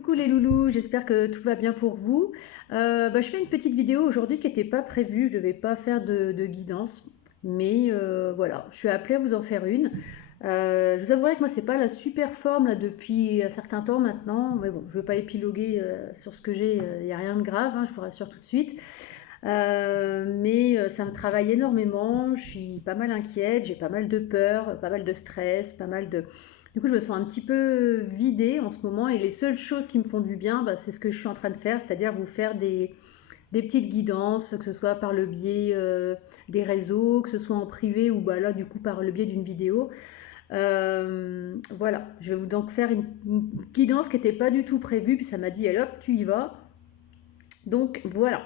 Coucou les loulous, j'espère que tout va bien pour vous. Je fais une petite vidéo aujourd'hui qui n'était pas prévue, je ne devais pas faire de guidance, mais voilà, je suis appelée à vous en faire une. Je vous avouerai que moi c'est pas la super forme là, depuis un certain temps maintenant, mais bon, je ne veux pas épiloguer sur ce que j'ai, il n'y a rien de grave, hein, je vous rassure tout de suite. Mais ça me travaille énormément, je suis pas mal inquiète, j'ai pas mal de peur, pas mal de stress, pas mal de... Du coup, je me sens un petit peu vidée en ce moment et les seules choses qui me font du bien, c'est ce que je suis en train de faire, c'est-à-dire vous faire des petites guidances, que ce soit par le biais des réseaux, que ce soit en privé ou là, du coup, par le biais d'une vidéo. Voilà, je vais vous donc faire une guidance qui n'était pas du tout prévue, puis ça m'a dit, allez hop, tu y vas. Donc voilà.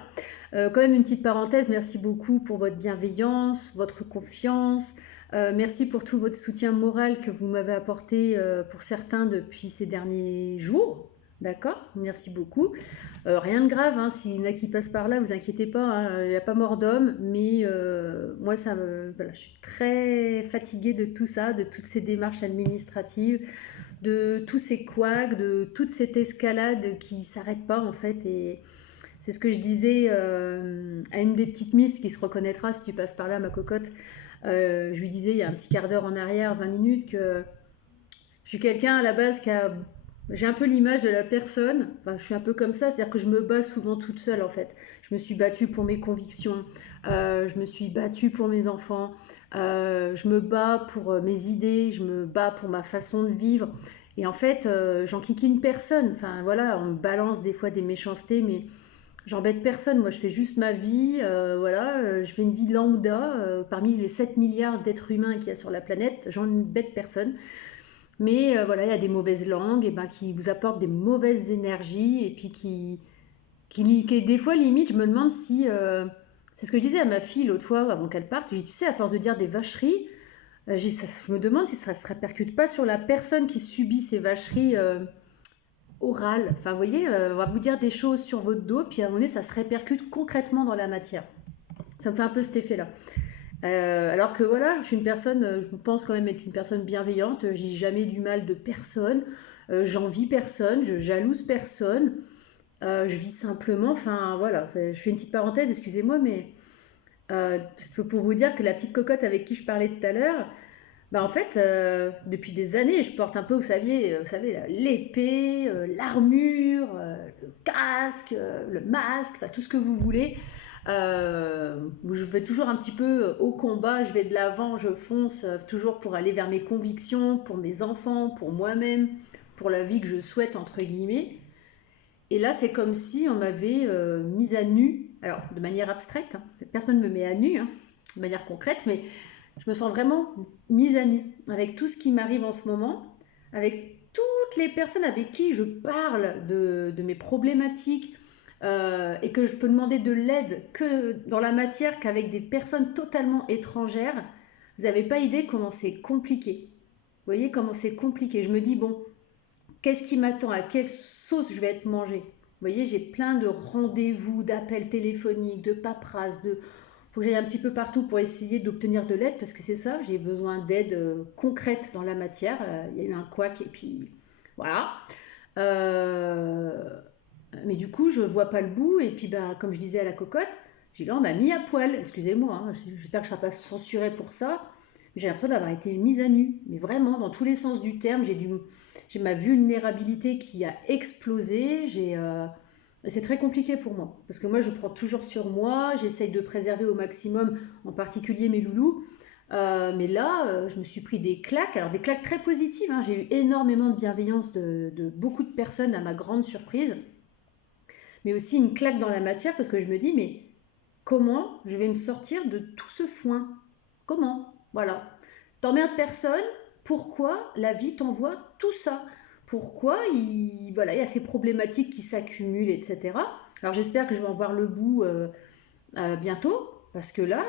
Quand même une petite parenthèse, merci beaucoup pour votre bienveillance, votre confiance. Merci pour tout votre soutien moral que vous m'avez apporté pour certains depuis ces derniers jours. D'accord. Merci beaucoup. Rien de grave, hein, s'il y en a qui passent par là, vous inquiétez pas, hein, il n'y a pas mort d'homme, mais moi, voilà, je suis très fatiguée de tout ça, de toutes ces démarches administratives, de tous ces couacs, de toute cette escalade qui ne s'arrête pas en fait. Et c'est ce que je disais à une des petites misses qui se reconnaîtra si tu passes par là, ma cocotte. Je lui disais il y a un petit quart d'heure en arrière, 20 minutes, que je suis quelqu'un à la base qui a... J'ai un peu l'image de la personne, enfin, je suis un peu comme ça, c'est-à-dire que je me bats souvent toute seule en fait. Je me suis battue pour mes convictions, je me suis battue pour mes enfants, je me bats pour mes idées, je me bats pour ma façon de vivre. Et en fait, j'enquiquine personne. Enfin voilà, on me balance des fois des méchancetés, mais j'embête personne. Moi, je fais juste ma vie. Voilà, je fais une vie lambda. Parmi les 7 milliards d'êtres humains qu'il y a sur la planète, j'embête personne. Mais voilà, il y a des mauvaises langues qui vous apportent des mauvaises énergies et puis qui des fois, limite, je me demande si... c'est ce que je disais à ma fille l'autre fois avant qu'elle parte. Je dis, tu sais, à force de dire des vacheries, je me demande si ça ne se répercute pas sur la personne qui subit ces vacheries orales. Enfin, vous voyez, on va vous dire des choses sur votre dos, puis à un moment donné, ça se répercute concrètement dans la matière. Ça me fait un peu cet effet-là. Alors que voilà, je suis une personne, je pense quand même être une personne bienveillante, j'ai jamais du mal de personne, j'envie personne, je jalouse personne, je vis simplement, enfin voilà, je fais une petite parenthèse, excusez-moi, mais c'est pour vous dire que la petite cocotte avec qui je parlais tout à l'heure, en fait, depuis des années, je porte un peu, vous savez l'épée, l'armure, le casque, le masque, enfin tout ce que vous voulez. Je vais toujours un petit peu au combat, je vais de l'avant, je fonce toujours pour aller vers mes convictions, pour mes enfants, pour moi-même, pour la vie que je souhaite, entre guillemets. Et là, c'est comme si on m'avait mise à nu, alors de manière abstraite, hein, personne ne me met à nu, hein, de manière concrète, mais je me sens vraiment mise à nu, avec tout ce qui m'arrive en ce moment, avec toutes les personnes avec qui je parle de mes problématiques, et que je peux demander de l'aide que dans la matière qu'avec des personnes totalement étrangères. Vous n'avez pas idée comment c'est compliqué. Vous voyez comment c'est compliqué. Je me dis, bon, qu'est-ce qui m'attend? À quelle sauce je vais être mangée? Vous voyez, j'ai plein de rendez-vous, d'appels téléphoniques, de paperasse, de... Faut que j'aille un petit peu partout pour essayer d'obtenir de l'aide, parce que c'est ça, j'ai besoin d'aide concrète dans la matière. Il y a eu un couac et puis voilà. Mais du coup, je vois pas le bout. Et puis, comme je disais à la cocotte, j'ai dit, on m'a mis à poil. Excusez-moi, hein, j'espère que je ne serai pas censurée pour ça. Mais j'ai l'impression d'avoir été mise à nu. Mais vraiment, dans tous les sens du terme, j'ai ma vulnérabilité qui a explosé. Et c'est très compliqué pour moi. Parce que moi, je prends toujours sur moi. J'essaye de préserver au maximum, en particulier mes loulous. Mais là, je me suis pris des claques. Alors, des claques très positives, hein. J'ai eu énormément de bienveillance de beaucoup de personnes, à ma grande surprise, mais aussi une claque dans la matière parce que je me dis, mais comment je vais me sortir de tout ce foin? Comment? Voilà. T'emmerdes personne, pourquoi la vie t'envoie tout ça? Pourquoi voilà, il y a ces problématiques qui s'accumulent, etc. Alors j'espère que je vais en voir le bout bientôt, parce que là,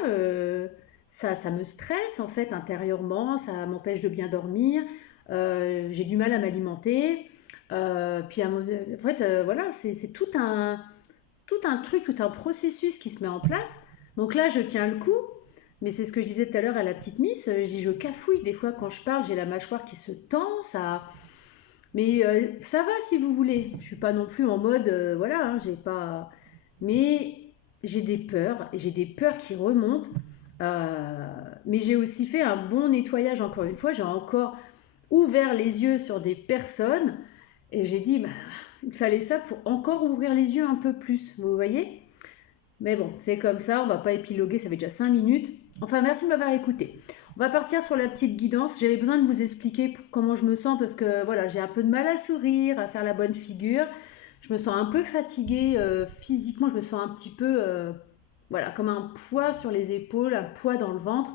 ça me stresse en fait intérieurement, ça m'empêche de bien dormir, j'ai du mal à m'alimenter. Puis en fait, voilà, c'est tout un truc, tout un processus qui se met en place. Donc là, je tiens le coup, mais c'est ce que je disais tout à l'heure à la petite miss, je cafouille des fois quand je parle, j'ai la mâchoire qui se tend, ça... Mais ça va si vous voulez. Je suis pas non plus en mode, voilà, hein, j'ai pas... Mais j'ai des peurs, et j'ai des peurs qui remontent. Mais j'ai aussi fait un bon nettoyage, encore une fois. J'ai encore ouvert les yeux sur des personnes. Et j'ai dit, bah, il fallait ça pour encore ouvrir les yeux un peu plus, vous voyez? Mais bon, c'est comme ça, on va pas épiloguer, ça fait déjà 5 minutes. Enfin, merci de m'avoir écouté. On va partir sur la petite guidance. J'avais besoin de vous expliquer comment je me sens parce que voilà, j'ai un peu de mal à sourire, à faire la bonne figure. Je me sens un peu fatiguée physiquement, je me sens un petit peu voilà, comme un poids sur les épaules, un poids dans le ventre.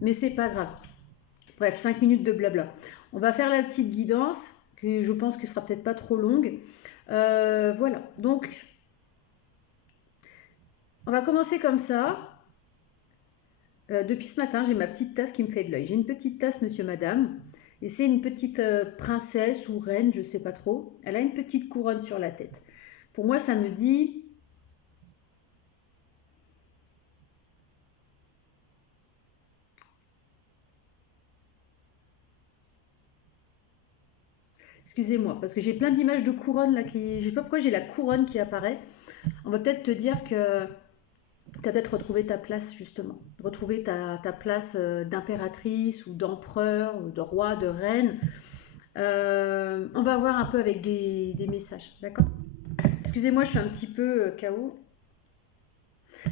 Mais c'est pas grave. Bref, 5 minutes de blabla. On va faire la petite guidance, que je pense que ce sera peut-être pas trop longue. Voilà, donc on va commencer comme ça. Depuis ce matin, j'ai ma petite tasse qui me fait de l'œil. J'ai une petite tasse, monsieur, madame. Et c'est une petite princesse ou reine, je sais pas trop. Elle a une petite couronne sur la tête. Pour moi, ça me dit... Excusez-moi, parce que j'ai plein d'images de couronne là qui... Je sais pas pourquoi j'ai la couronne qui apparaît. On va peut-être te dire que tu as peut-être retrouvé ta place, justement. Retrouver ta place d'impératrice ou d'empereur, ou de roi, de reine. On va voir un peu avec des messages, d'accord? Excusez-moi, je suis un petit peu KO.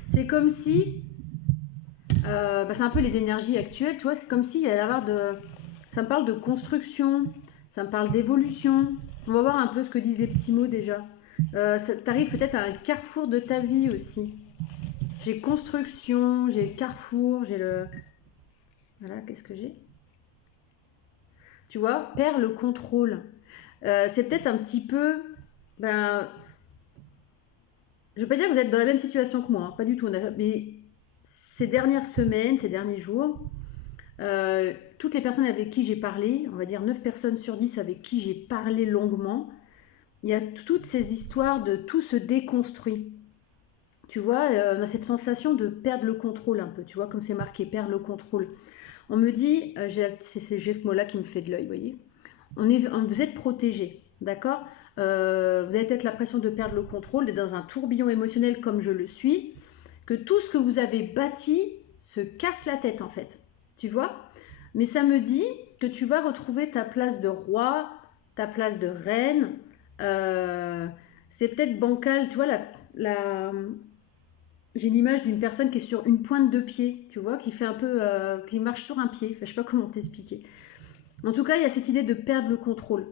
C'est comme si... c'est un peu les énergies actuelles, tu vois, c'est comme s'il y allait avoir de... Ça me parle de construction, ça me parle d'évolution. On va voir un peu ce que disent les petits mots déjà. T'arrives peut-être à un carrefour de ta vie aussi. J'ai construction, j'ai carrefour, j'ai le... Voilà, qu'est-ce que j'ai? Tu vois, perd le contrôle. C'est peut-être un petit peu... Ben, je ne veux pas dire que vous êtes dans la même situation que moi, hein, pas du tout. Mais ces dernières semaines, ces derniers jours, toutes les personnes avec qui j'ai parlé, on va dire 9 personnes sur 10 avec qui j'ai parlé longuement, il y a toutes ces histoires de tout se déconstruit. Tu vois, on a cette sensation de perdre le contrôle un peu, tu vois, comme c'est marqué, perdre le contrôle. On me dit, j'ai ce mot-là qui me fait de l'œil, vous voyez. Vous êtes protégé, d'accord? Vous avez peut-être l'impression de perdre le contrôle, d'être dans un tourbillon émotionnel comme je le suis, que tout ce que vous avez bâti se casse la tête en fait, tu vois? Mais ça me dit que tu vas retrouver ta place de roi, ta place de reine. C'est peut-être bancal, tu vois, j'ai l'image d'une personne qui est sur une pointe de pied, tu vois, qui fait un peu, qui marche sur un pied. Enfin, je sais pas comment t'expliquer. En tout cas, il y a cette idée de perdre le contrôle.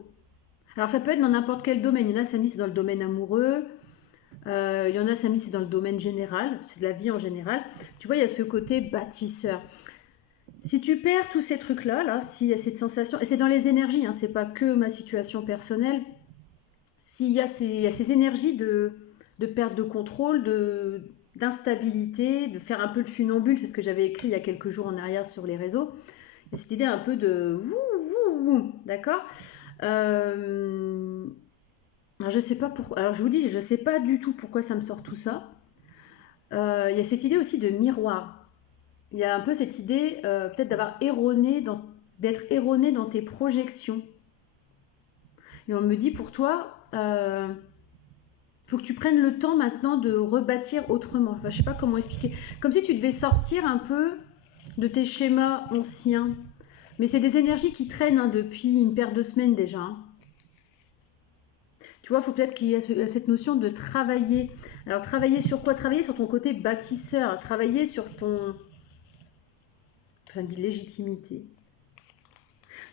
Alors, ça peut être dans n'importe quel domaine. Il y en a, Samy, c'est dans le domaine amoureux. Il y en a, Samy, c'est dans le domaine général. C'est de la vie en général. Tu vois, il y a ce côté bâtisseur. Si tu perds tous ces trucs-là, là, s'il y a cette sensation, et c'est dans les énergies, hein, c'est pas que ma situation personnelle, s'il y a ces énergies de perte de contrôle, d'instabilité, de faire un peu le funambule, c'est ce que j'avais écrit il y a quelques jours en arrière sur les réseaux. Il y a cette idée un peu de d'accord. Alors je sais pas pourquoi. Alors je vous dis, je sais pas du tout pourquoi ça me sort tout ça. Il y a cette idée aussi de miroir. Il y a un peu cette idée peut-être d'être erroné dans tes projections. Et on me dit pour toi, faut que tu prennes le temps maintenant de rebâtir autrement. Enfin, je sais pas comment expliquer. Comme si tu devais sortir un peu de tes schémas anciens. Mais c'est des énergies qui traînent hein, depuis une paire de semaines déjà. Hein. Tu vois, il faut peut-être qu'il y ait cette notion de travailler. Alors, travailler sur quoi? Travailler sur ton côté bâtisseur. Travailler sur ton... Enfin, de légitimité.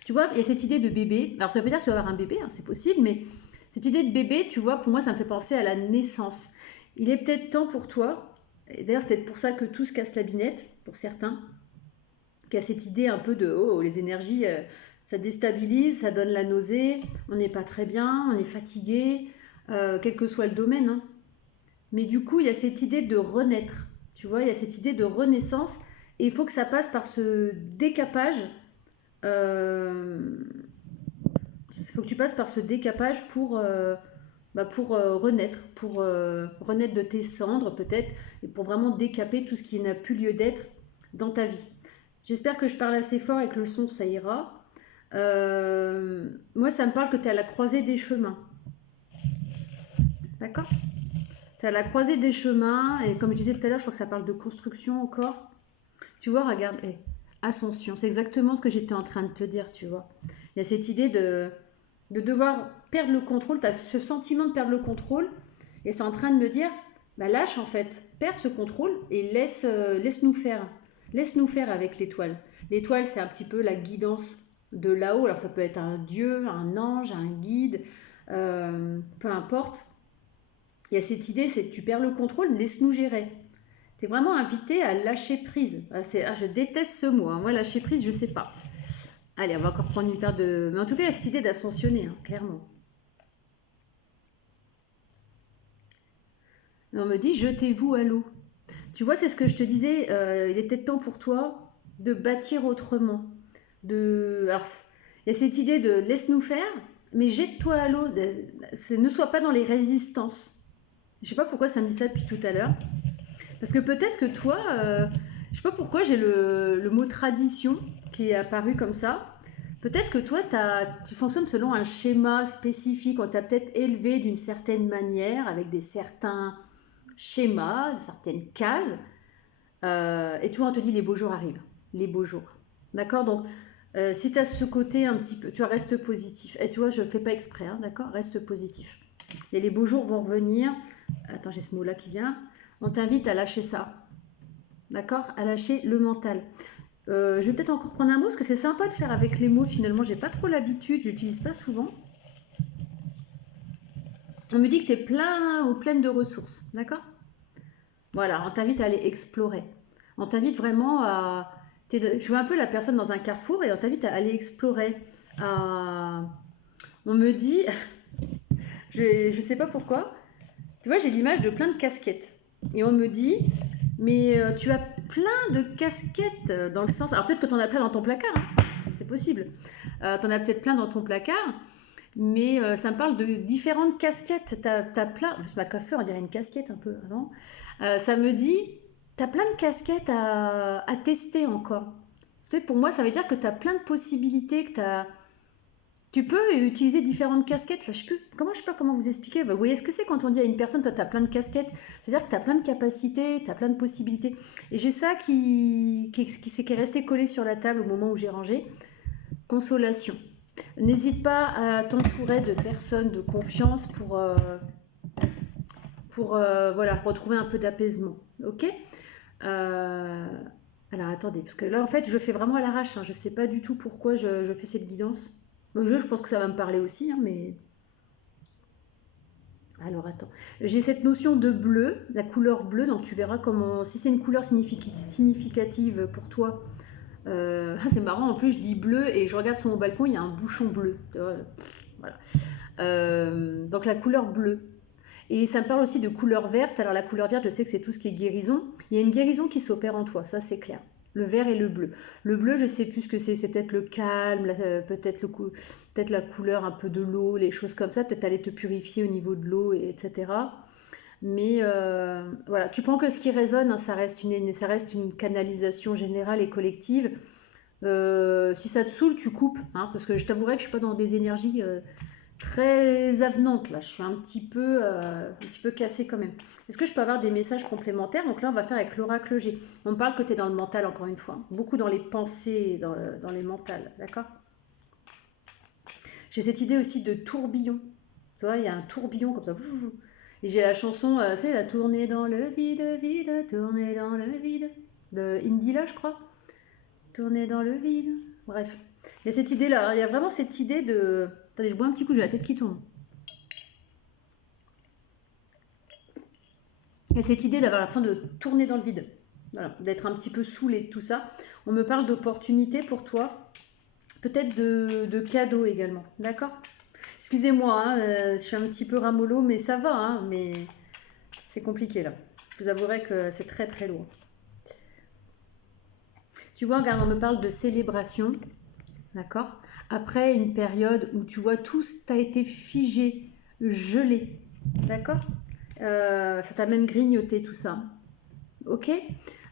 Tu vois, il y a cette idée de bébé. Alors, ça veut dire que tu vas avoir un bébé, hein, c'est possible, mais cette idée de bébé, tu vois, pour moi, ça me fait penser à la naissance. Il est peut-être temps pour toi, et d'ailleurs, c'est peut-être pour ça que tout se casse la binette, pour certains, qu'il y a cette idée un peu de, oh, les énergies, ça déstabilise, ça donne la nausée, on n'est pas très bien, on est fatigué, quel que soit le domaine. Hein. Mais du coup, il y a cette idée de renaître, tu vois, il y a cette idée de renaissance, et il faut que ça passe par ce décapage. Il faut que tu passes par ce décapage pour renaître, renaître de tes cendres peut-être, et pour vraiment décaper tout ce qui n'a plus lieu d'être dans ta vie. J'espère que je parle assez fort et que le son ça ira. Moi, ça me parle que tu es à la croisée des chemins. D'accord? Tu es à la croisée des chemins, et comme je disais tout à l'heure, je crois que ça parle de construction encore. Tu vois, regarde, ascension, c'est exactement ce que j'étais en train de te dire, tu vois. Il y a cette idée de devoir perdre le contrôle, tu as ce sentiment de perdre le contrôle, et c'est en train de me dire, bah lâche en fait, perds ce contrôle et laisse-nous faire. Laisse-nous faire avec l'étoile. L'étoile, c'est un petit peu la guidance de là-haut. Alors ça peut être un dieu, un ange, un guide, peu importe. Il y a cette idée, c'est que tu perds le contrôle, laisse-nous gérer. Tu es vraiment invité à lâcher prise. Je déteste ce mot, hein. Moi, lâcher prise, je sais pas. Allez, on va encore prendre une paire de... Mais en tout cas, il y a cette idée d'ascensionner, hein, clairement. Et on me dit, jetez-vous à l'eau. Tu vois, c'est ce que je te disais, il est peut-être temps pour toi de bâtir autrement. Alors, il y a cette idée de laisse-nous faire, mais jette-toi à l'eau. Ne sois pas dans les résistances. Je sais pas pourquoi ça me dit ça depuis tout à l'heure. Parce que peut-être que toi, je sais pas pourquoi j'ai le mot tradition qui est apparu comme ça. Peut-être que toi, tu fonctionnes selon un schéma spécifique. On t'a peut-être élevé d'une certaine manière, avec certains schémas, certaines cases. Et tu vois, on te dit les beaux jours arrivent. Les beaux jours. D'accord? Donc, si tu as ce côté un petit peu, tu vois, reste positif. Et tu vois, je ne fais pas exprès, hein, d'accord? Reste positif. Et les beaux jours vont revenir. Attends, j'ai ce mot-là qui vient. On t'invite à lâcher ça. D'accord? À lâcher le mental. Je vais peut-être encore prendre un mot, parce que c'est sympa de faire avec les mots, finalement. J'ai pas trop l'habitude, je l'utilise pas souvent. On me dit que tu es plein ou pleine de ressources. D'accord? Voilà, on t'invite à aller explorer. On t'invite vraiment à... Je vois un peu la personne dans un carrefour et on t'invite à aller explorer. On me dit... je sais pas pourquoi. Tu vois, j'ai l'image de plein de casquettes. Et on me dit, mais tu as plein de casquettes dans le sens... Alors peut-être que tu en as plein dans ton placard, hein. C'est possible. Tu en as peut-être plein dans ton placard, mais ça me parle de différentes casquettes. T'as plein... Ma coiffeur, on dirait une casquette un peu, non? Ça me dit, tu as plein de casquettes à tester encore. Peut-être pour moi, ça veut dire que tu as plein de possibilités, que tu peux utiliser différentes casquettes. Là, je sais pas comment vous expliquer. Vous voyez ce que c'est quand on dit à une personne, toi, tu as plein de casquettes. C'est-à-dire que tu as plein de capacités, tu as plein de possibilités. Et j'ai ça qui est resté collé sur la table au moment où j'ai rangé. Consolation. N'hésite pas à t'entourer de personnes de confiance pour voilà, retrouver un peu d'apaisement. Ok? Alors attendez, parce que là en fait je fais vraiment à l'arrache, hein. Je sais pas du tout pourquoi je fais cette guidance. Je pense que ça va me parler aussi, hein, mais... Alors attends, j'ai cette notion de bleu, la couleur bleue, donc tu verras comment, si c'est une couleur significative pour toi. C'est marrant, en plus je dis bleu et je regarde sur mon balcon, il y a un bouchon bleu. Voilà. Donc la couleur bleue. Et ça me parle aussi de couleur verte. Alors la couleur verte, je sais que c'est tout ce qui est guérison. Il y a une guérison qui s'opère en toi, ça c'est clair. Le vert et le bleu. Le bleu, je sais plus ce que c'est. C'est peut-être le calme, peut-être la couleur un peu de l'eau, les choses comme ça. Peut-être aller te purifier au niveau de l'eau, etc. Mais voilà, tu prends que ce qui résonne, hein, ça reste une canalisation générale et collective. Si ça te saoule, tu coupes, hein, parce que je t'avouerai que je suis pas dans des énergies très avenante là, je suis un petit peu cassée quand même. Est-ce que je peux avoir des messages complémentaires? Donc là on va faire avec l'oracle G. On me parle que tu es dans le mental encore une fois, beaucoup dans les pensées, dans les mentales, d'accord? J'ai cette idée aussi de tourbillon, tu vois, il y a un tourbillon comme ça. Et j'ai la chanson, c'est la tournée dans le vide, vide, tourner dans le vide, de Indila je crois, tourner dans le vide, bref. Il y a cette idée là, il y a vraiment cette idée de... Attendez, je bois un petit coup, j'ai la tête qui tourne. Et cette idée d'avoir l'impression de tourner dans le vide, voilà, d'être un petit peu saoulé de tout ça. On me parle d'opportunités pour toi, peut-être de cadeaux également, d'accord? Excusez-moi, hein, je suis un petit peu ramollo, mais ça va, hein, mais c'est compliqué là. Je vous avouerai que c'est très très lourd. Tu vois, regarde, on me parle de célébration, d'accord? Après une période où tu vois tout t'a été figé, gelé, d'accord? Ça t'a même grignoté tout ça. Ok.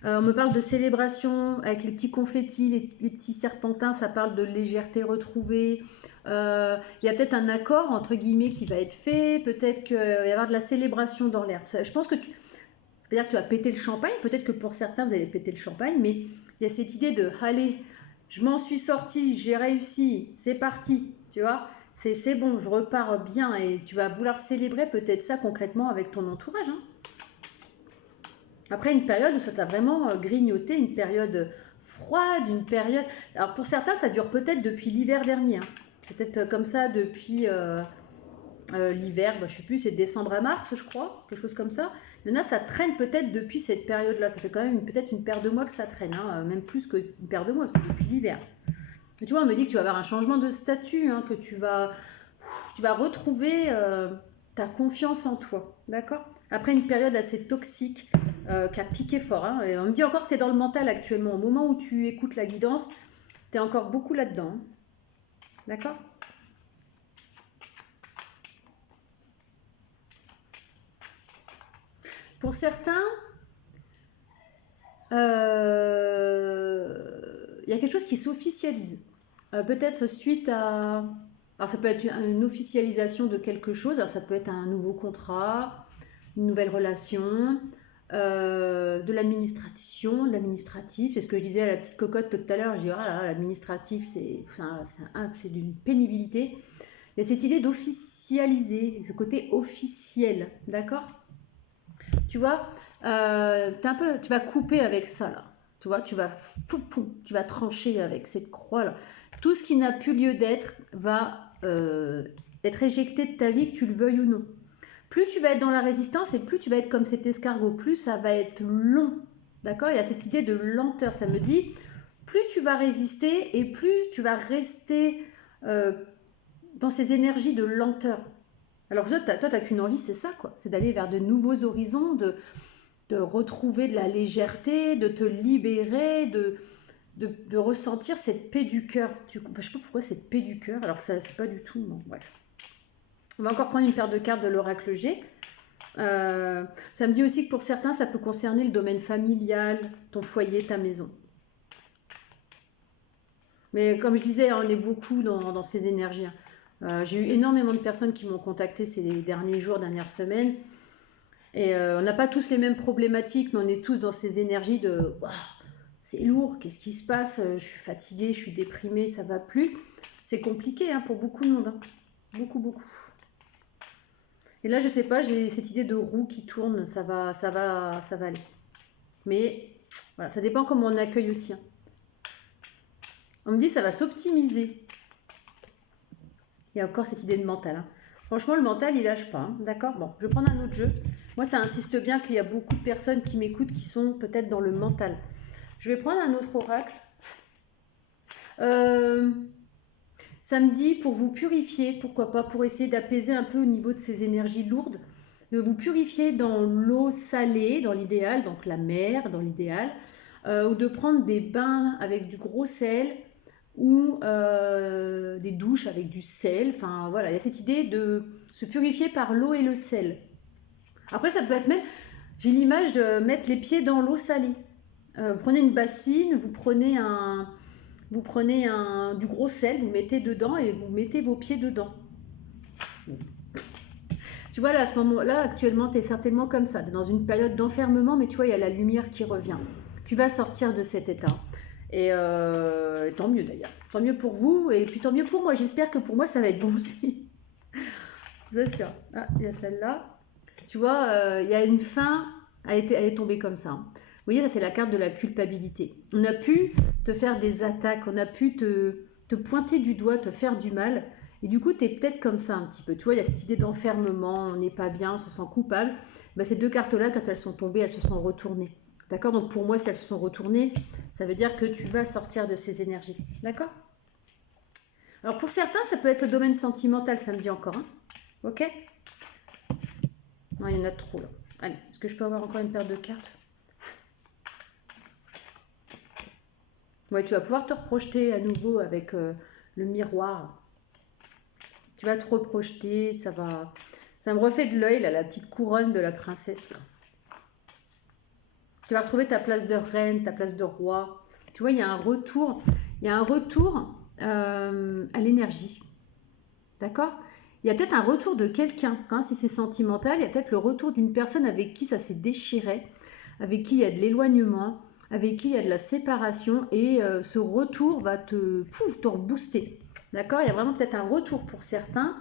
On me parle de célébration avec les petits confettis, les petits serpentins, ça parle de légèreté retrouvée. Il y a peut-être un accord, entre guillemets, qui va être fait. Peut-être qu'il va y avoir de la célébration dans l'air. Je pense que c'est-à-dire que tu vas péter le champagne. Peut-être que pour certains, vous allez péter le champagne. Mais il y a cette idée de, allez, je m'en suis sortie, j'ai réussi, c'est parti. Tu vois, c'est bon, je repars bien. Et tu vas vouloir célébrer peut-être ça concrètement avec ton entourage, hein. Après une période où ça t'a vraiment grignoté, une période froide, une période... Alors pour certains, ça dure peut-être depuis l'hiver dernier, hein. C'est peut-être comme ça depuis l'hiver, je sais plus, c'est décembre à mars, je crois, quelque chose comme ça. Il y en a, ça traîne peut-être depuis cette période-là. Ça fait quand même peut-être une paire de mois que ça traîne, hein, même plus qu'une paire de mois, depuis l'hiver. Mais tu vois, on me dit que tu vas avoir un changement de statut, hein, que tu vas retrouver ta confiance en toi, d'accord? Après une période assez toxique, qui a piqué fort, hein, et on me dit encore que tu es dans le mental actuellement. Au moment où tu écoutes la guidance, tu es encore beaucoup là-dedans, hein. D'accord? Pour certains, il y a quelque chose qui s'officialise. Peut-être suite à... Alors ça peut être une officialisation de quelque chose, alors ça peut être un nouveau contrat, une nouvelle relation, de l'administration, de l'administratif. C'est ce que je disais à la petite cocotte tout à l'heure. Je dis, ah là, l'administratif, c'est d'une pénibilité. Il y a cette idée d'officialiser, ce côté officiel, d'accord? Tu vois, tu vas couper avec ça, là. Tu vois, tu vas trancher avec cette croix-là. Tout ce qui n'a plus lieu d'être va être éjecté de ta vie, que tu le veuilles ou non. Plus tu vas être dans la résistance et plus tu vas être comme cet escargot, plus ça va être long. D'accord? Il y a cette idée de lenteur. Ça me dit, plus tu vas résister et plus tu vas rester dans ces énergies de lenteur. Alors toi, t'as qu'une envie, c'est ça, quoi. C'est d'aller vers de nouveaux horizons, de retrouver de la légèreté, de te libérer, de ressentir cette paix du cœur. Je ne sais pas pourquoi cette paix du cœur, alors que ça, c'est pas du tout. Bon, bref. On va encore prendre une paire de cartes de l'oracle G. Ça me dit aussi que pour certains, ça peut concerner le domaine familial, ton foyer, ta maison. Mais comme je disais, on est beaucoup dans ces énergies. J'ai eu énormément de personnes qui m'ont contacté ces derniers jours, dernières semaines. Et on n'a pas tous les mêmes problématiques, mais on est tous dans ces énergies de oh, c'est lourd, qu'est-ce qui se passe? Je suis fatiguée, je suis déprimée, ça va plus. C'est compliqué, hein, pour beaucoup de monde, hein. Beaucoup. Et là, je sais pas, j'ai cette idée de roue qui tourne, ça va aller. Mais voilà, ça dépend comment on accueille aussi, hein. On me dit ça va s'optimiser. Il y a encore cette idée de mental, hein. Franchement, le mental, il lâche pas, hein. D'accord? Bon, je vais prendre un autre jeu. Moi, ça insiste bien qu'il y a beaucoup de personnes qui m'écoutent qui sont peut-être dans le mental. Je vais prendre un autre oracle. Ça me dit pour vous purifier, pourquoi pas, pour essayer d'apaiser un peu au niveau de ces énergies lourdes, de vous purifier dans l'eau salée, dans l'idéal, donc la mer, dans l'idéal, ou de prendre des bains avec du gros sel, ou des douches avec du sel. Enfin voilà, il y a cette idée de se purifier par l'eau et le sel. Après, ça peut être même, j'ai l'image de mettre les pieds dans l'eau salée. Vous prenez une bassine, vous prenez du gros sel, vous mettez dedans et vous mettez vos pieds dedans. Tu vois, là, à ce moment-là, actuellement, tu es certainement comme ça. Tu es dans une période d'enfermement, mais tu vois, il y a la lumière qui revient. Tu vas sortir de cet état. Et tant mieux d'ailleurs. Tant mieux pour vous et puis tant mieux pour moi. J'espère que pour moi, ça va être bon aussi. Je vous assure. Ah, il y a celle-là. Tu vois, il y a une fin, elle est tombée comme ça, hein. Vous voyez, ça c'est la carte de la culpabilité. On a pu te faire des attaques, on a pu te pointer du doigt, te faire du mal. Et du coup, tu es peut-être comme ça un petit peu. Tu vois, il y a cette idée d'enfermement, on n'est pas bien, on se sent coupable. Ben, ces deux cartes-là, quand elles sont tombées, elles se sont retournées. D'accord? Donc pour moi, si elles se sont retournées, ça veut dire que tu vas sortir de ces énergies. D'accord? Alors pour certains, ça peut être le domaine sentimental, ça me dit encore, hein. Ok? Non, il y en a trop là. Allez, est-ce que je peux avoir encore une paire de cartes? Ouais, tu vas pouvoir te reprojeter à nouveau avec le miroir. Tu vas te reprojeter, ça me refait de l'œil, là, la petite couronne de la princesse, là. Tu vas retrouver ta place de reine, ta place de roi. Tu vois, il y a un retour, à l'énergie. D'accord? Il y a peut-être un retour de quelqu'un, hein, si c'est sentimental, il y a peut-être le retour d'une personne avec qui ça s'est déchiré, avec qui il y a de l'éloignement, avec qui il y a de la séparation, et ce retour va te rebooster. D'accord? Il y a vraiment peut-être un retour pour certains,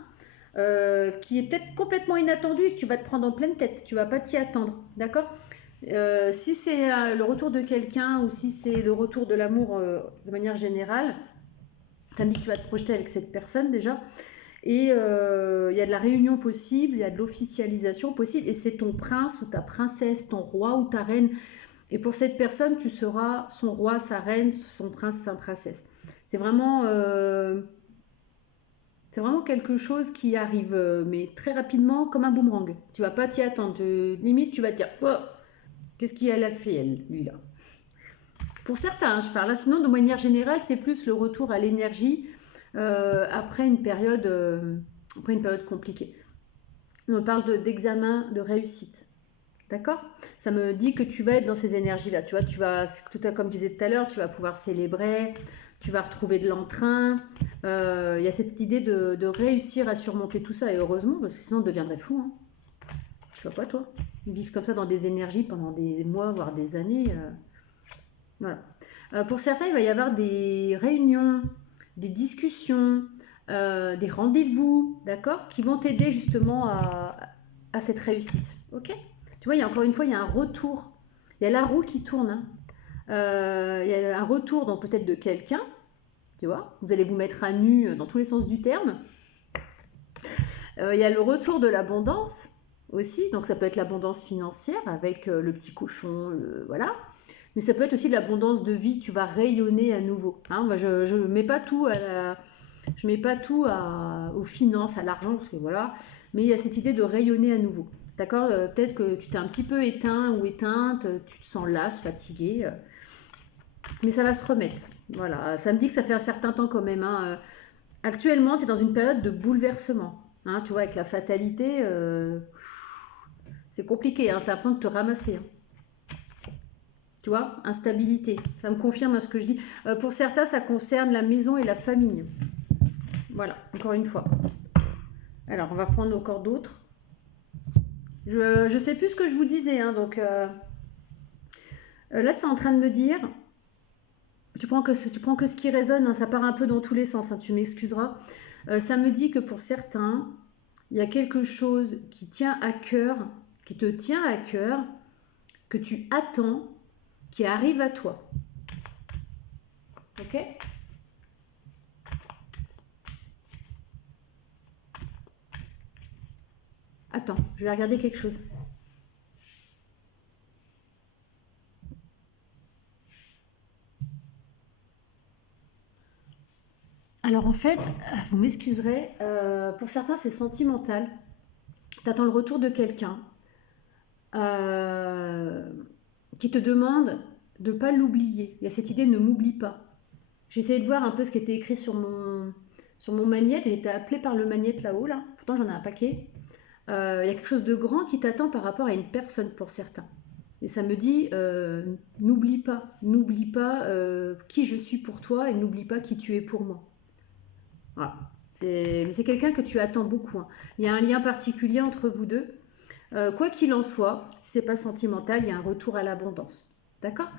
qui est peut-être complètement inattendu et que tu vas te prendre en pleine tête, tu vas pas t'y attendre. D'accord? Si c'est le retour de quelqu'un ou si c'est le retour de l'amour de manière générale, ça me dit que tu vas te projeter avec cette personne déjà. Et il y a de la réunion possible, il y a de l'officialisation possible, et c'est ton prince ou ta princesse, ton roi ou ta reine. Et pour cette personne, tu seras son roi, sa reine, son prince, sa princesse. C'est vraiment quelque chose qui arrive, mais très rapidement, comme un boomerang. Tu vas pas t'y attendre. Limite, tu vas te dire, oh, qu'est-ce qu'elle a fait, elle, lui, là? Pour certains, je parle. Là, sinon, de manière générale, c'est plus le retour à l'énergie après une période compliquée. On parle d'examen, de réussite. D'accord? Ça me dit que tu vas être dans ces énergies-là. Tu vois, comme je disais tout à l'heure, tu vas pouvoir célébrer, tu vas retrouver de l'entrain. Il y a cette idée de réussir à surmonter tout ça, et heureusement, parce que sinon on deviendrait fou. Hein. Tu vois pas, toi? Ils vivent comme ça dans des énergies pendant des mois, voire des années. Voilà. Pour certains, il va y avoir des réunions, des discussions, des rendez-vous, d'accord, qui vont t'aider justement à cette réussite. Ok? Tu vois, encore une fois, il y a un retour. Il y a la roue qui tourne. Hein. Il y a un retour peut-être de quelqu'un. Tu vois, vous allez vous mettre à nu dans tous les sens du terme. Il y a le retour de l'abondance aussi. Donc ça peut être l'abondance financière avec le petit cochon, voilà. Mais ça peut être aussi de l'abondance de vie. Tu vas rayonner à nouveau. Hein. Moi, je ne mets pas tout aux finances, à l'argent, parce que voilà. Mais il y a cette idée de rayonner à nouveau. D'accord? Peut-être que tu t'es un petit peu éteint ou éteinte, tu te sens lasse, fatiguée. Mais ça va se remettre. Voilà. Ça me dit que ça fait un certain temps quand même. Hein. Actuellement, tu es dans une période de bouleversement. Hein. Tu vois, avec la fatalité, c'est compliqué. Hein. Tu as l'impression de te ramasser. Hein. Tu vois, instabilité. Ça me confirme ce que je dis. Pour certains, ça concerne la maison et la famille. Voilà, encore une fois. Alors, on va prendre encore d'autres. Je ne sais plus ce que je vous disais. Hein, donc, là, c'est en train de me dire... Tu prends que ce qui résonne. Hein, ça part un peu dans tous les sens. Hein, tu m'excuseras. Ça me dit que pour certains, il y a quelque chose qui tient à cœur, qui te tient à cœur, que tu attends, qui arrive à toi. Ok? Attends, je vais regarder quelque chose. Alors en fait, vous m'excuserez, pour certains c'est sentimental. Tu attends le retour de quelqu'un qui te demande de ne pas l'oublier. Il y a cette idée ne m'oublie pas. J'ai essayé de voir un peu ce qui était écrit sur mon magnète. J'ai été appelée par le magnète là-haut, là. Pourtant j'en ai un paquet. Il y a quelque chose de grand qui t'attend par rapport à une personne pour certains. Et ça me dit, n'oublie pas qui je suis pour toi et n'oublie pas qui tu es pour moi. Voilà. C'est quelqu'un que tu attends beaucoup. Hein. Il y a un lien particulier entre vous deux. Quoi qu'il en soit, si c'est pas sentimental, il y a un retour à l'abondance. D'accord?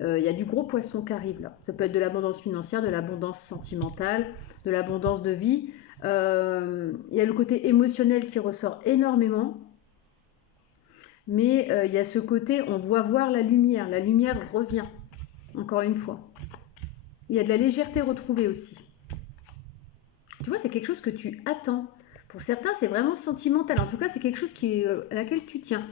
Il y a du gros poisson qui arrive là. Ça peut être de l'abondance financière, de l'abondance sentimentale, de l'abondance de vie. Il y a le côté émotionnel qui ressort énormément. Mais il y a ce côté, on voit voir la lumière revient, encore une fois. Il y a de la légèreté retrouvée aussi. Tu vois, c'est quelque chose que tu attends. Pour certains, c'est vraiment sentimental. En tout cas, c'est quelque chose à laquelle tu tiens.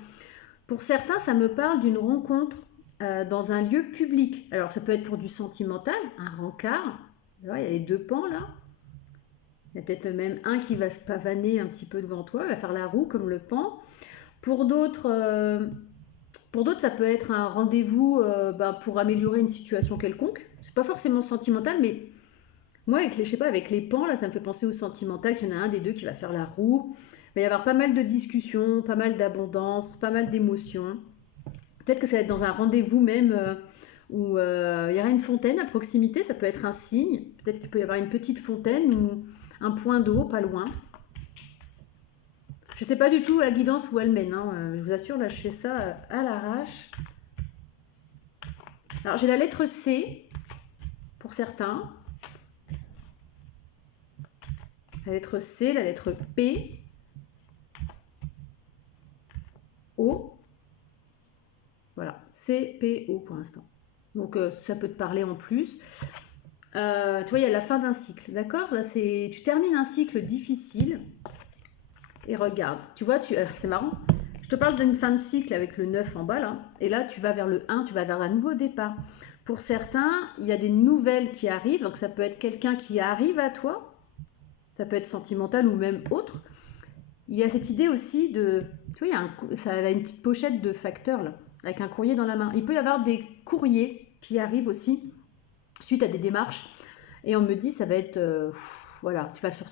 Pour certains, ça me parle d'une rencontre dans un lieu public. Alors, ça peut être pour du sentimental, un rencard. Il y a les deux pans, là. Il y a peut-être même un qui va se pavaner un petit peu devant toi, il va faire la roue comme le pan. Pour d'autres, ça peut être un rendez-vous pour améliorer une situation quelconque. C'est pas forcément sentimental, mais moi, avec les pans, là, ça me fait penser au sentimental, qu'il y en a un des deux qui va faire la roue. Il va y avoir pas mal de discussions, pas mal d'abondance, pas mal d'émotions. Peut-être que ça va être dans un rendez-vous même où il y aura une fontaine à proximité, ça peut être un signe. Peut-être qu'il peut y avoir une petite fontaine ou un point d'eau pas loin. Je ne sais pas du tout la guidance où elle mène, hein. Je vous assure, là je fais ça à l'arrache. Alors j'ai la lettre C pour certains. La lettre C, la lettre P, O. Voilà, C, P, O pour l'instant. Donc ça peut te parler en plus. Tu vois, il y a la fin d'un cycle, d'accord? Là, tu termines un cycle difficile. Et regarde, tu vois, c'est marrant. Je te parle d'une fin de cycle avec le 9 en bas, là. Et là, tu vas vers le 1, tu vas vers un nouveau départ. Pour certains, il y a des nouvelles qui arrivent. Donc ça peut être quelqu'un qui arrive à toi. Ça peut être sentimental ou même autre. Il y a cette idée aussi de... Tu vois, ça a une petite pochette de facteurs, là, avec un courrier dans la main. Il peut y avoir des courriers qui arrivent aussi suite à des démarches. Et on me dit, ça va être... voilà, tu vas sur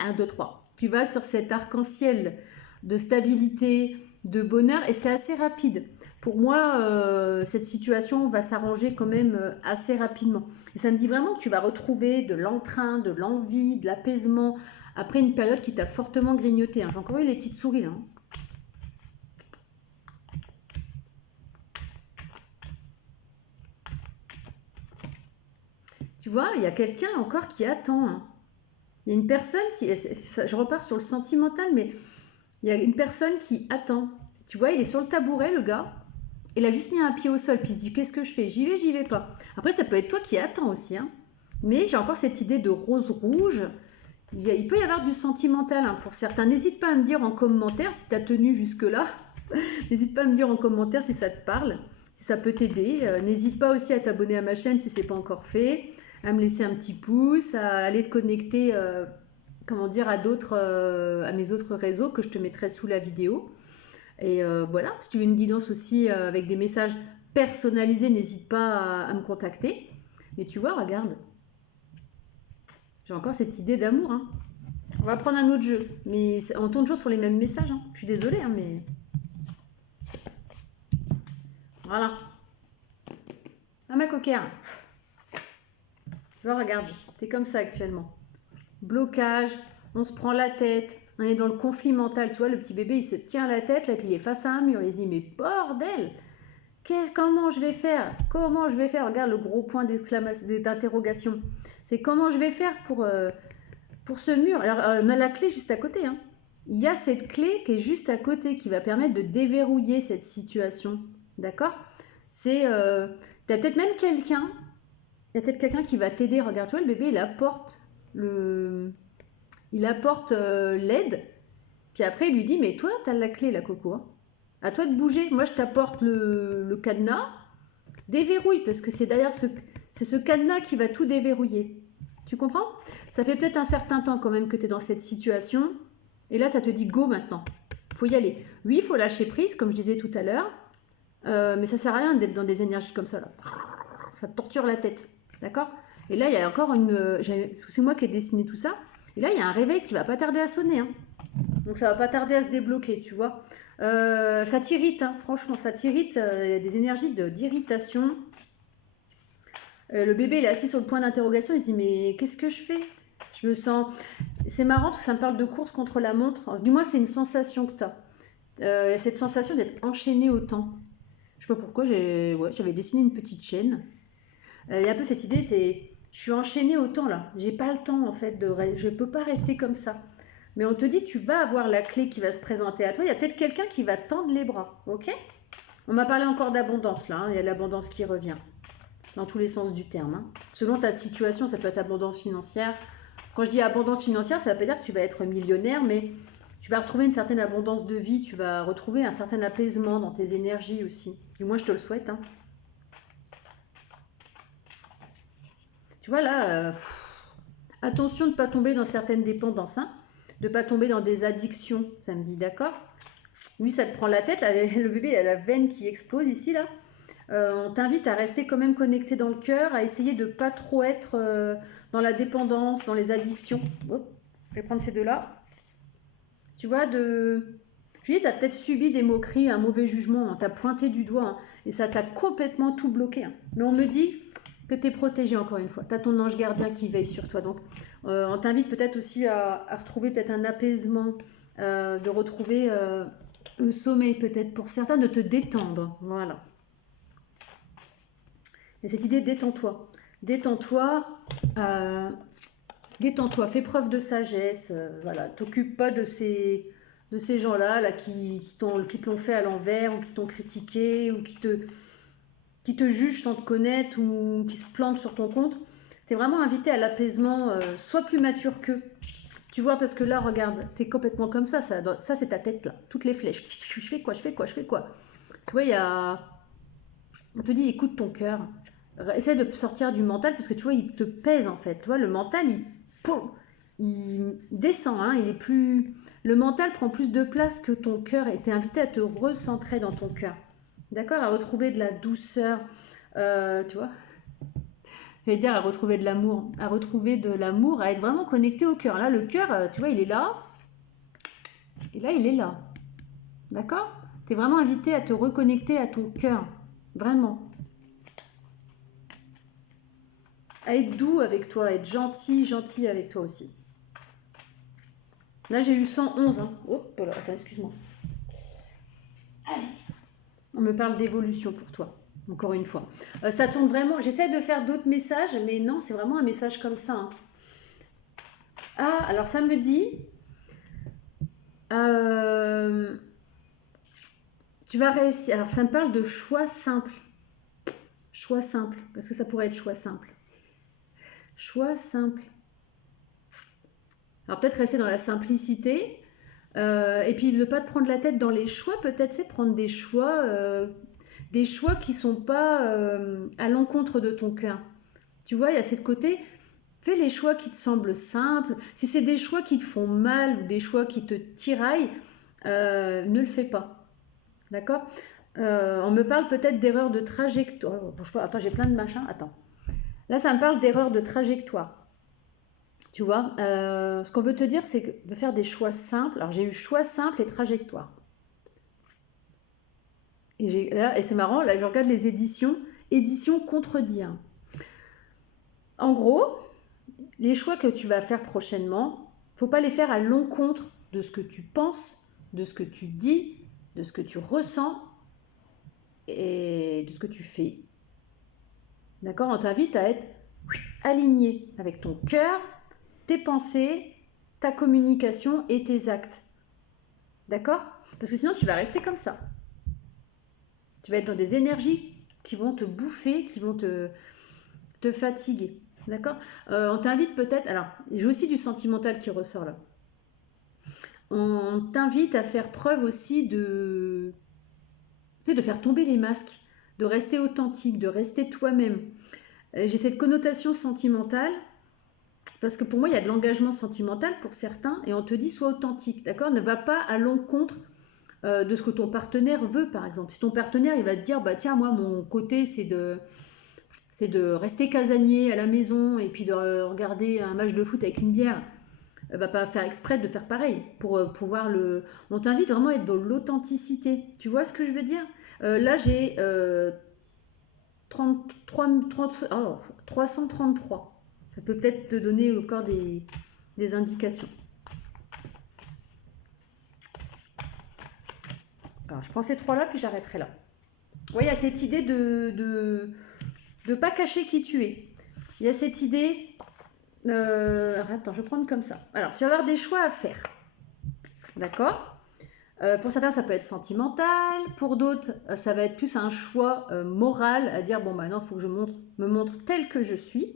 1, 2, 3. Tu vas sur cet arc-en-ciel de stabilité, de bonheur, et c'est assez rapide. Pour moi, cette situation va s'arranger quand même assez rapidement. Et ça me dit vraiment que tu vas retrouver de l'entrain, de l'envie, de l'apaisement, après une période qui t'a fortement grignoté. Hein. J'ai encore eu les petites souris là. Hein. Tu vois, il y a quelqu'un encore qui attend. Hein. Il y a une personne qui... Je repars sur le sentimental, mais il y a une personne qui attend. Tu vois, il est sur le tabouret, le gars. Il a juste mis un pied au sol, puis il se dit, qu'est-ce que je fais? J'y vais pas. Après, ça peut être toi qui attends aussi. Hein. Mais j'ai encore cette idée de rose rouge. Il peut y avoir du sentimental hein, pour certains. N'hésite pas à me dire en commentaire si tu as tenu jusque-là. N'hésite pas à me dire en commentaire si ça te parle, si ça peut t'aider. N'hésite pas aussi à t'abonner à ma chaîne si ce n'est pas encore fait, à me laisser un petit pouce, à aller te connecter comment dire, à mes autres réseaux que je te mettrai sous la vidéo. Et voilà, si tu veux une guidance aussi avec des messages personnalisés, n'hésite pas à me contacter. Mais tu vois, regarde. J'ai encore cette idée d'amour. Hein. On va prendre un autre jeu. Mais on tourne toujours sur les mêmes messages. Hein. Je suis désolée, hein, mais... Voilà. Ah, ma coquère. Tu vois, regarde. T'es comme ça actuellement. Blocage. On se prend la tête. On est dans le conflit mental. Tu vois, le petit bébé, il se tient la tête. Là, puis il est face à un mur. Il se dit, mais bordel! Comment je vais faire? Comment je vais faire? Regarde le gros point d'interrogation. C'est comment je vais faire pour ce mur. Alors, on a la clé juste à côté. Hein. Il y a cette clé qui est juste à côté qui va permettre de déverrouiller cette situation. D'accord? C'est... tu as peut-être même quelqu'un. Il y a peut-être quelqu'un qui va t'aider. Regarde, tu vois, le bébé, il apporte l'aide. Puis après, il lui dit, mais toi, tu as la clé, la coco. Hein. À toi de bouger. Moi, je t'apporte le cadenas. Déverrouille, parce que c'est derrière c'est ce cadenas qui va tout déverrouiller. Tu comprends? Ça fait peut-être un certain temps quand même que tu es dans cette situation. Et là, ça te dit go maintenant. Il faut y aller. Oui, il faut lâcher prise, comme je disais tout à l'heure. Mais ça sert à rien d'être dans des énergies comme ça. Là. Ça te torture la tête. D'accord? Et là, il y a encore c'est moi qui ai dessiné tout ça. Et là, il y a un réveil qui va pas tarder à sonner. Hein. Donc, ça va pas tarder à se débloquer, tu vois. Ça t'irrite, hein, franchement, ça t'irrite. Il y a des énergies d'irritation. Le bébé, il est assis sur le point d'interrogation. Il se dit, mais qu'est-ce que je fais? Je me sens... C'est marrant parce que ça me parle de course contre la montre. Du moins, c'est une sensation que tu as. Il y a cette sensation d'être enchaîné au temps. Je sais pas pourquoi, j'avais dessiné une petite chaîne. Il y a un peu cette idée, c'est... Je suis enchaînée au temps, là. J'ai pas le temps, en fait, je peux pas rester comme ça. Mais on te dit, tu vas avoir la clé qui va se présenter à toi. Il y a peut-être quelqu'un qui va tendre les bras, ok? On m'a parlé encore d'abondance, là. Hein. Il y a l'abondance qui revient. Dans tous les sens du terme. Hein. Selon ta situation, ça peut être abondance financière. Quand je dis abondance financière, ça ne veut pas dire que tu vas être millionnaire, mais tu vas retrouver une certaine abondance de vie. Tu vas retrouver un certain apaisement dans tes énergies aussi. Du moins, je te le souhaite. Hein. Tu vois, là, attention de ne pas tomber dans certaines dépendances. Hein. De ne pas tomber dans des addictions, ça me dit, d'accord? Oui, ça te prend la tête, là, le bébé, il a la veine qui explose ici, là. On t'invite à rester quand même connecté dans le cœur, à essayer de ne pas trop être dans la dépendance, dans les addictions. Hop, je vais prendre ces deux-là. Tu vois, je Tu dis, tu as peut-être subi des moqueries, un mauvais jugement, on t'a pointé du doigt, hein, et ça t'a complètement tout bloqué. Hein. Mais on me dit que tu es protégé encore une fois. Tu as ton ange gardien qui veille sur toi. Donc, on t'invite peut-être aussi à retrouver peut-être un apaisement, de retrouver le sommeil peut-être pour certains, de te détendre. Voilà. Et cette idée, détends-toi. Détends-toi. Détends-toi, fais preuve de sagesse. Voilà, t'occupe pas de ces gens-là là, qui te l'ont fait à l'envers, ou qui t'ont critiqué, ou qui te jugent sans te connaître, ou qui se plantent sur ton compte. Tu es vraiment invité à l'apaisement, sois plus mature qu'eux. Tu vois, parce que là, regarde, tu es complètement comme ça c'est ta tête là, toutes les flèches. Je fais quoi. Tu vois, il y a... On te dit, écoute ton cœur. Essaie de sortir du mental, parce que tu vois, il te pèse en fait. Tu vois, le mental, il descend, hein, il est plus... Le mental prend plus de place que ton cœur, et tu es invité à te recentrer dans ton cœur. D'accord? À retrouver de la douceur, tu vois? Je vais dire à retrouver de l'amour, à être vraiment connecté au cœur. Là, le cœur, tu vois, il est là, et là, il est là. D'accord? Tu es vraiment invité à te reconnecter à ton cœur, vraiment. À être doux avec toi, à être gentil avec toi aussi. Là, j'ai eu 111. Hein. Oh, voilà, attends, excuse-moi. Allez. On me parle d'évolution pour toi, encore une fois. Ça tombe vraiment... J'essaie de faire d'autres messages, mais non, c'est vraiment un message comme ça. Hein. Ah, alors ça me dit... tu vas réussir... Alors, ça me parle de choix simple. Choix simple, parce que ça pourrait être choix simple. Choix simple. Alors, peut-être rester dans la simplicité... et puis de ne pas te prendre la tête dans les choix, peut-être c'est prendre des choix qui ne sont pas à l'encontre de ton cœur. Tu vois, il y a cette côté, fais les choix qui te semblent simples. Si c'est des choix qui te font mal ou des choix qui te tiraillent, ne le fais pas. D'accord? On me parle peut-être d'erreur de trajectoire. Bouge pas, attends, j'ai plein de machins. Attends. Là, ça me parle d'erreur de trajectoire. Tu vois, ce qu'on veut te dire, c'est de faire des choix simples. Alors, j'ai eu choix simple et trajectoire. Et c'est marrant, là, je regarde les éditions contredire. En gros, les choix que tu vas faire prochainement, faut pas les faire à l'encontre de ce que tu penses, de ce que tu dis, de ce que tu ressens et de ce que tu fais. D'accord? On t'invite à être aligné avec ton cœur, tes pensées, ta communication et tes actes. D'accord? Parce que sinon, tu vas rester comme ça. Tu vas être dans des énergies qui vont te bouffer, qui vont te fatiguer. D'accord? On t'invite peut-être... Alors, j'ai aussi du sentimental qui ressort là. On t'invite à faire preuve aussi de faire tomber les masques, de rester authentique, de rester toi-même. J'ai cette connotation sentimentale, parce que pour moi, il y a de l'engagement sentimental pour certains, et on te dit sois authentique, d'accord? Ne va pas à l'encontre de ce que ton partenaire veut, par exemple. Si ton partenaire, il va te dire, bah tiens, moi, mon côté, c'est de rester casanier à la maison, et puis de regarder un match de foot avec une bière, va pas faire exprès de faire pareil, pour pouvoir le... On t'invite vraiment à être dans l'authenticité. Tu vois ce que je veux dire? Là, j'ai 333. Ça peut peut-être te donner encore des indications. Alors, je prends ces trois-là, puis j'arrêterai là. Oui, il y a cette idée de pas cacher qui tu es. Il y a cette idée... attends, je vais prendre comme ça. Alors, tu vas avoir des choix à faire. D'accord? Pour certains, ça peut être sentimental. Pour d'autres, ça va être plus un choix moral, à dire, bon, maintenant, il faut que je me montre tel que je suis.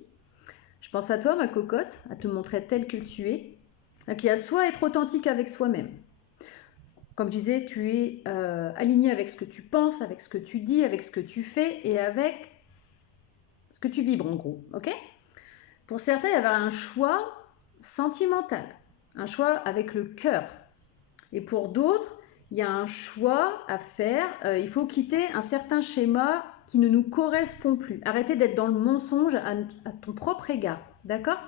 Je pense à toi, ma cocotte, à te montrer tel que tu es. Donc, il y a soit être authentique avec soi-même. Comme je disais, tu es aligné avec ce que tu penses, avec ce que tu dis, avec ce que tu fais et avec ce que tu vibres, en gros. Ok? Pour certains, il y avoir un choix sentimental, un choix avec le cœur. Et pour d'autres, il y a un choix à faire. Il faut quitter un certain schéma qui ne nous correspond plus. Arrêter d'être dans le mensonge à ton propre égard. D'accord?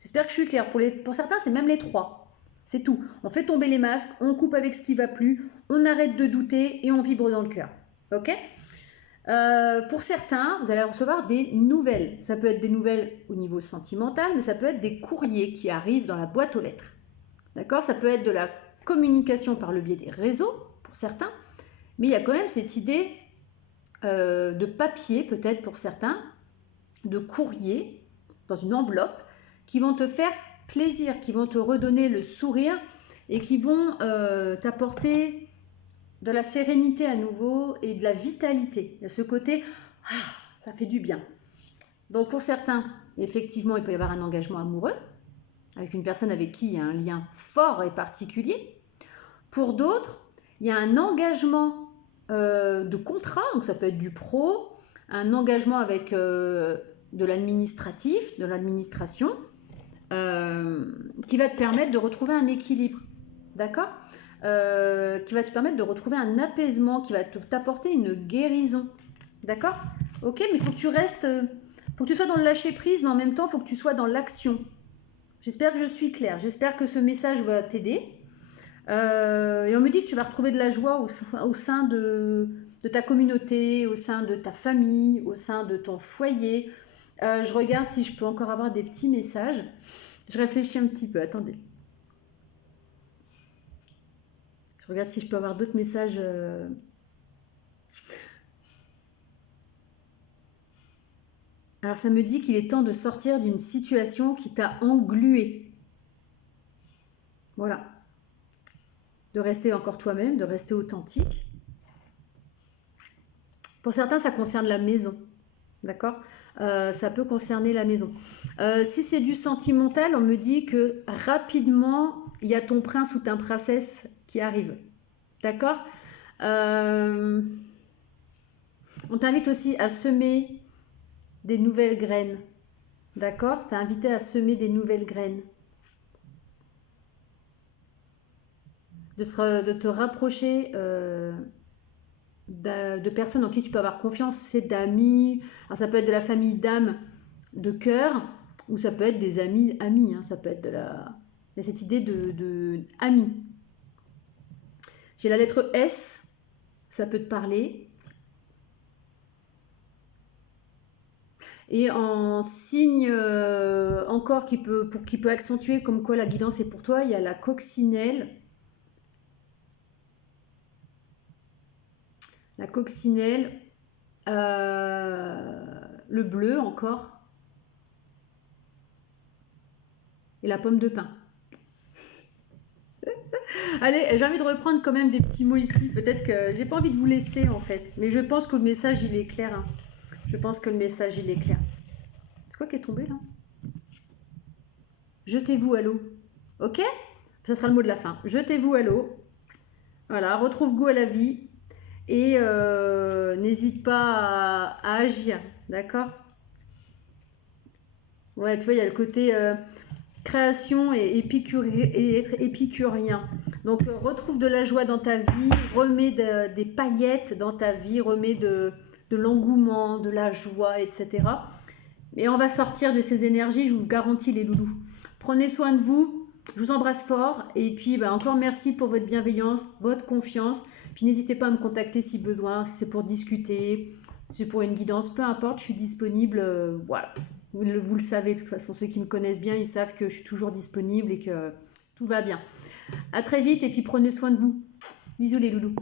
J'espère que je suis claire. Pour certains, c'est même les trois. C'est tout. On fait tomber les masques, on coupe avec ce qui ne va plus, on arrête de douter et on vibre dans le cœur. Ok ? Pour certains, vous allez recevoir des nouvelles. Ça peut être des nouvelles au niveau sentimental, mais ça peut être des courriers qui arrivent dans la boîte aux lettres. D'accord ? Ça peut être de la communication par le biais des réseaux, pour certains, mais il y a quand même cette idée de papier, peut-être pour certains, de courrier, dans une enveloppe, qui vont te faire plaisir, qui vont te redonner le sourire et qui vont t'apporter de la sérénité à nouveau et de la vitalité. Il y a ce côté, ça fait du bien. Donc pour certains, effectivement, il peut y avoir un engagement amoureux avec une personne avec qui il y a un lien fort et particulier. Pour d'autres, il y a un engagement de contrat, donc ça peut être du pro, un engagement avec de l'administratif, de l'administration, qui va te permettre de retrouver un équilibre, d'accord ? Qui va te permettre de retrouver un apaisement, qui va t'apporter une guérison, d'accord ? Ok, mais il faut que tu restes, faut que tu sois dans le lâcher prise, mais en même temps, il faut que tu sois dans l'action. J'espère que je suis claire, j'espère que ce message va t'aider. Et on me dit que tu vas retrouver de la joie au sein de ta communauté, au sein de ta famille, au sein de ton foyer. Je regarde si je peux encore avoir des petits messages. Je réfléchis un petit peu, attendez. Je regarde si je peux avoir d'autres messages. Alors ça me dit qu'il est temps de sortir d'une situation qui t'a englué. Voilà. De rester encore toi-même, de rester authentique. Pour certains, ça concerne la maison. D'accord ? Ça peut concerner la maison. Si c'est du sentimental, on me dit que rapidement, il y a ton prince ou ta princesse qui arrive. D'accord ? On t'invite aussi à semer des nouvelles graines. D'accord ? T'es invité à semer des nouvelles graines. De te rapprocher de personnes en qui tu peux avoir confiance, c'est d'amis. Alors ça peut être de la famille d'âme de cœur, ou ça peut être des amis, hein, ça peut être de la... Il y a cette idée de amis. J'ai la lettre S, ça peut te parler. Et en signe encore qui peut accentuer comme quoi la guidance est pour toi, il y a la coccinelle. La coccinelle, le bleu encore, et la pomme de pin. Allez, j'ai envie de reprendre quand même des petits mots ici. Peut-être que j'ai pas envie de vous laisser en fait, mais je pense que le message il est clair. Hein. Je pense que le message il est clair. C'est quoi qui est tombé là ? Jetez-vous à l'eau. Ok ? Ça sera le mot de la fin. Jetez-vous à l'eau. Voilà, retrouve goût à la vie. Et n'hésite pas à agir, d'accord ? Ouais, tu vois, il y a le côté création et être épicurien. Donc, retrouve de la joie dans ta vie, remets des paillettes dans ta vie, remets de l'engouement, de la joie, etc. Et on va sortir de ces énergies, je vous garantis les loulous. Prenez soin de vous, je vous embrasse fort. Et puis, encore merci pour votre bienveillance, votre confiance. Puis n'hésitez pas à me contacter si besoin, si c'est pour discuter, si c'est pour une guidance, peu importe, je suis disponible. Voilà, vous le savez de toute façon, ceux qui me connaissent bien, ils savent que je suis toujours disponible et que tout va bien. À très vite et puis prenez soin de vous. Bisous les loulous.